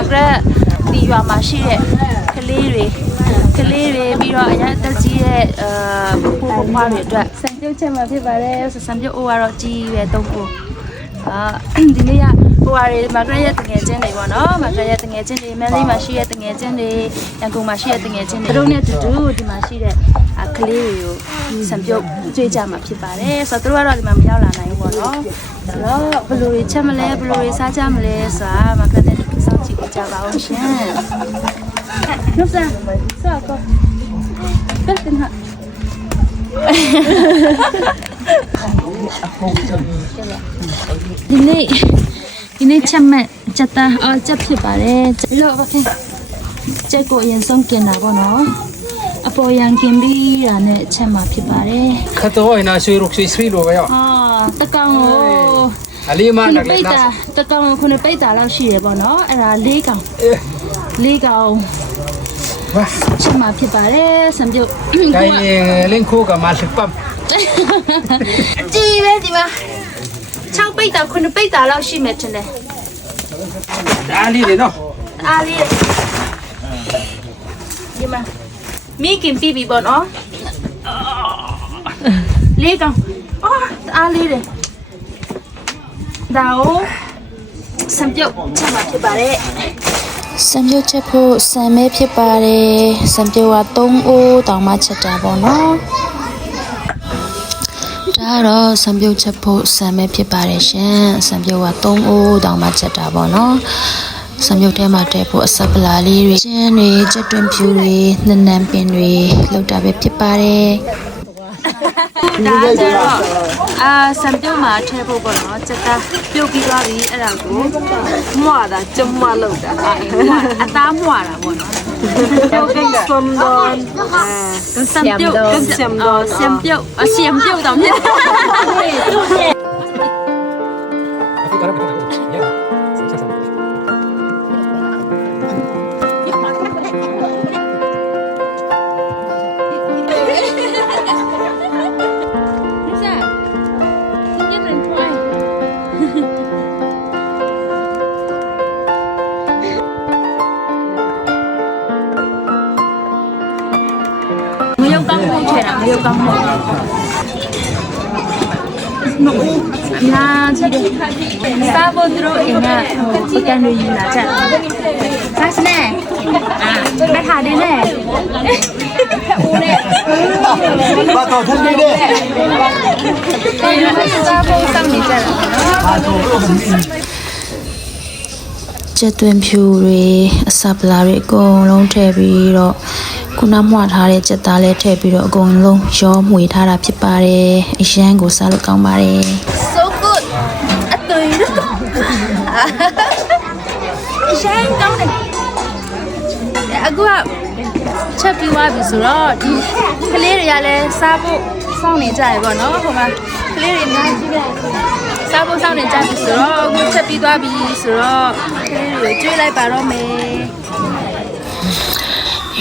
မာဂရက်ဒီရွာမှာရှိတဲ့ကလေးတွေကလေးတွေပြီးတော့အရင်အသက်ကြီးတဲ့အာပပပပွားတွေအတွက်စံပြုတ်ချက်မှာဖြစ်ပါတယ်ဆိုစံပြုတ်အိုးကတော့ကြီးပဲသုံးဖို့အာဒီနေ့ကဟိုဟာတွေမာဂရက်ရဲ့တငယ်ချင်းတွေပေါ့နော်မာဂရက်ရဲ့တငယ်ချင်းတွေမန်လေးမှာရှိတဲ့တငယ်ချင်းတွေရန်ကုန်မှာရှိတဲ့တငယ်ချင်းတွေသူတို့နဲ့တူတူဒီမှာရှိတဲ့ကလေးတွေကိုစံပြုတ်ကြွေးကြမှာဖြစ်ပါတယ်ဆိုတော့သူတို့ကတော့ဒီမှာမရောက်လာနိုင်ဘူးပေါ့နော်ဆိုတော့ဘယ်လိုတွေချက်မလဲဘယ်လိုတွေစားကြမလဲဆိုတာမာဂရက် နဲ့စောင့်ကြည့်ကြပါအောင်ရှင် No sé, saco. Vete, no. ဒီနေ့ဒီနေ့ချက်မဲ့ချက်သားအော်ချက်ဖြစ်ပါတယ်လို့ပါခင်ချက်ကိုအရင်ဆုံးกินတာပေါ့နော်အပေါ်ရန်กินပြီးတာနဲ့ချက်မှာဖြစ်ပါတယ် Kato ay nasuy ruksoy sri lo kayo. အာတကောင်ကို Alima ခုန nag ပိတ်တာတကောင်ကိုခုနပိတ်တာလောက်ရှိရပေါ့နော်အဲ့ဒါ၄ကောင်၄ကောင် Wah, ချက်မှာဖြစ်ပါတယ်စံပြုတ် kay lingko ka masik pam. ကြည်ပဲဒီမှာ6ပိတ်တာ9ပိတ်တာလောက်ရှိမယ်ထင်တယ် Ali din no. အားလေးဒီမှာမိခင်ပြီးပြီပေါ့နော်လေးကောင်အော်အားလေးတယ် ဒါကိုစံပြုတ်ချက်မှာဖြစ်ပါတယ်စံပြုတ်ချက်ဖို့စံမဲဖြစ်ပါတယ်စံပြုတ်က3အိုးတောင်မှချက်တာပေါ့နော်ဒါတော့စံပြုတ်ချက်ဖို့စံမဲဖြစ်ပါတယ်ရှင်စံပြုတ်က3အိုးတောင်မှချက်တာပေါ့နော်စံပြုတ်ထဲမှာထည့်ဖို့အစပ်ပလာလေးတွေကျင်းတွေချက်တွင်ဖြူတွေနနံပင်တွေလောက်တာပဲဖြစ်ပါတယ် ဒါကျတော့အာစံပြုတ်မှာထည့်ဖို့ပေါ့နော်စက်သားပြုတ်ပြီးသွားပြီအဲ့ဒါကိုမွာတာကျမလောက်တာအသားမွာတာပေါ့နော်ပြုတ်ပြီးဆွမ်ဒွန်အဲစံပြုတ်စံဒွန်စံပြုတ်အစံပြုတ်တော့မြင် မယုတ်ကောင်းမှုထဲတာမယုတ်ကောင်းမှုမအိုးအများကြီးတယ်စားဖို့သူတို့အိမ်ကပကံတွေယူလာကြတယ်။ဆက်စနဲ့အာဘက်ထားတယ်နဲ့ဦးနဲ့ဘာတော့ထုံးနေတယ်စားဖို့စောင့်နေကြတယ်နော်ချက်သွင်းဖြူတွေအစပ်ပလာတွေအကုန်လုံးထည့်ပြီးတော့ ခုနမှွာထားတဲ့ချက်သားလေးထည့်ပြီးတော့အကုန်လုံးရောမှွေထားတာဖြစ်ပါတယ်အရန်ကိုစားလို့ကောင်းပါတယ် so good အသွေးတော့အရှမ်းကောင်းတယ်အခုကချက်ပြီးသွားပြီဆိုတော့ဒီကလေးတွေကလည်းစားဖို့စောင့်နေကြရပေါ့နော်ဟိုမှာကလေးတွေအများကြီးပဲစားဖို့စောင့်နေကြပြီဆိုတော့အခုချက်ပြီးသွားပြီဆိုတော့ကလေးတွေကိုကျွေးလိုက်ပါတော့မယ်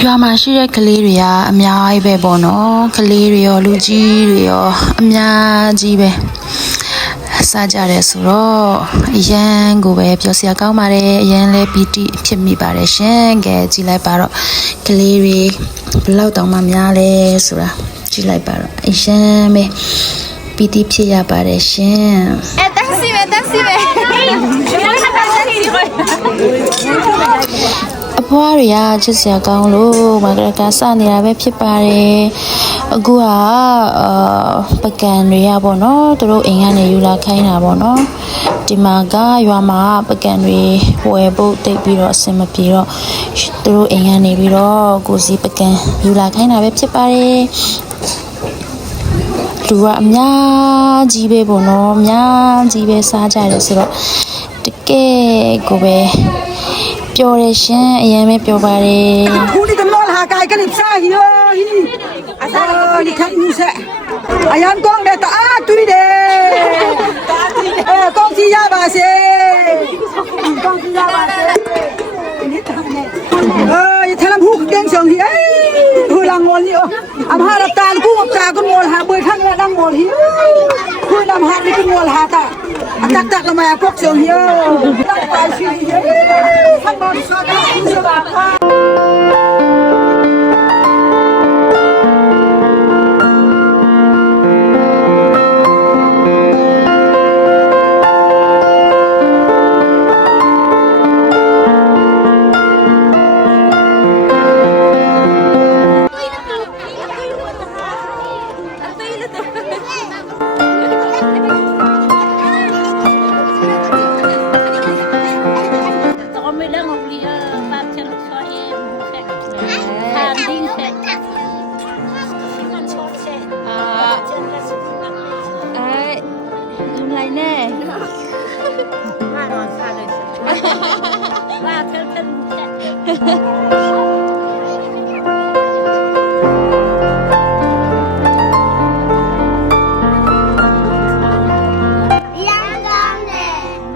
ရွာမှာရှိတဲ့ကလေးတွေကအများကြီးပဲပေါ့နော်ကလေးတွေရောလူကြီးတွေရောအများကြီးပဲစားကြတယ်ဆိုတော့အရန်ကိုပဲပြောစရာကောင်းပါတယ်အရန်လဲပီတိဖြစ်မိပါတယ်ရှင်ကဲကြည်လိုက်ပါတော့ကလေးတွေဘယ်လောက်တောင်မှများလဲဆိုတာကြည်လိုက်ပါတော့အရန်ပဲပီတိဖြစ်ရပါတယ်ရှင်အဲတန်းစီပဲတန်းစီပဲအ ဖွားတွေကချစ်စရာကောင်းလို့မကရကစနေတာပဲဖြစ်ပါတယ်အခုကအာပကံတွေကပေါ့နော်သူတို့အိမ်ကနေယူလာခိုင်းတာပေါ့နော်ဒီမှာကရွာမှာပကံတွေဝယ်ဖို့တိတ်ပြီးတော့အဆင်မပြေတော့သူတို့အိမ်ကနေပြီးတော့ကိုစီပကံယူလာခိုင်းတာပဲဖြစ်ပါတယ်လူကအများကြီးပဲပေါ့နော်အများကြီးပဲစားကြတယ်ဆိုတော့တကယ်ကိုပဲပျော်တယ်ရှင်အရင်ပဲပျော်ပါတယ်ခုဒီကမောလာကဲကလိပစာဟီယဟီအစာဒီခတ်ယူဆက်အယံကောင်းတဲ့တာတူးတယ်အဲကော 打打来嘛呀，狗熊哟！打打来哟，哎，什么狗熊？打打来嘛呀，狗熊哟！ 이양 건데.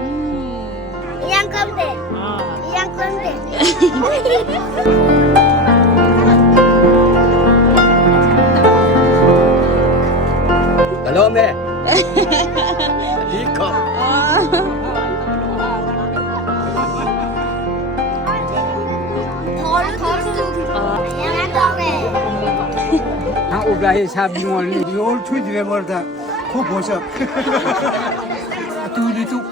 음. 이양 건데. 아. 나의 삽이원 열두 집에 멀다 그 보셔 둘이도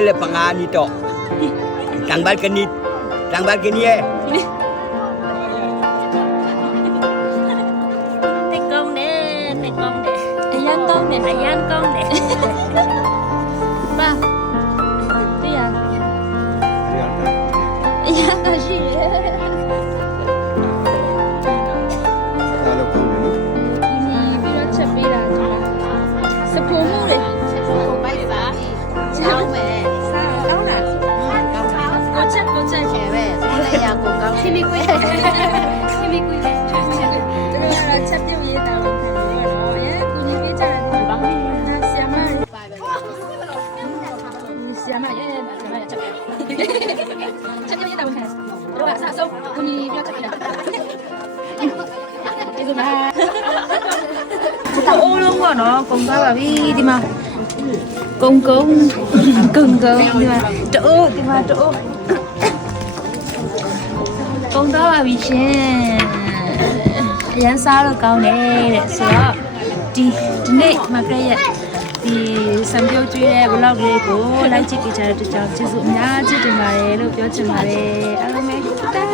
panggil le pengah tok. Tang bal ni. Tang bal ni eh. Tekong deh tekong deh Ayang kong deh ayang kong deh Sini kuih Sini kuih Terus orang cep dia punya tahu Ya kunyi kerja Bang ni Siapa Siapa ya Siapa ya cep Cep dia punya tahu kan Terus sah so kunyi bila cep dia ကျေးဇူးပါအိုးလုံးပေါ့နော်ကုံသွားပါပြီဒီမှာကုံကုံကုံကုံဒီမှာတိုးဒီမှာတိုးကုံ သွားပါပြီရှင်အရန်စားတော့ကောင်းတယ်တဲ့ဆိုတော့ဒီဒီနေ့မကရက်ဒီစံပြုတ်ကျွေးတဲ့ vlog လေးကိုလိုက်ကြည့်ကြတဲ့အတွက်ကြောင့်ကျေးဇူးအများကြီးတင်ပါတယ်လို့ပြောချင်ပါတယ်အားလုံးပဲတာ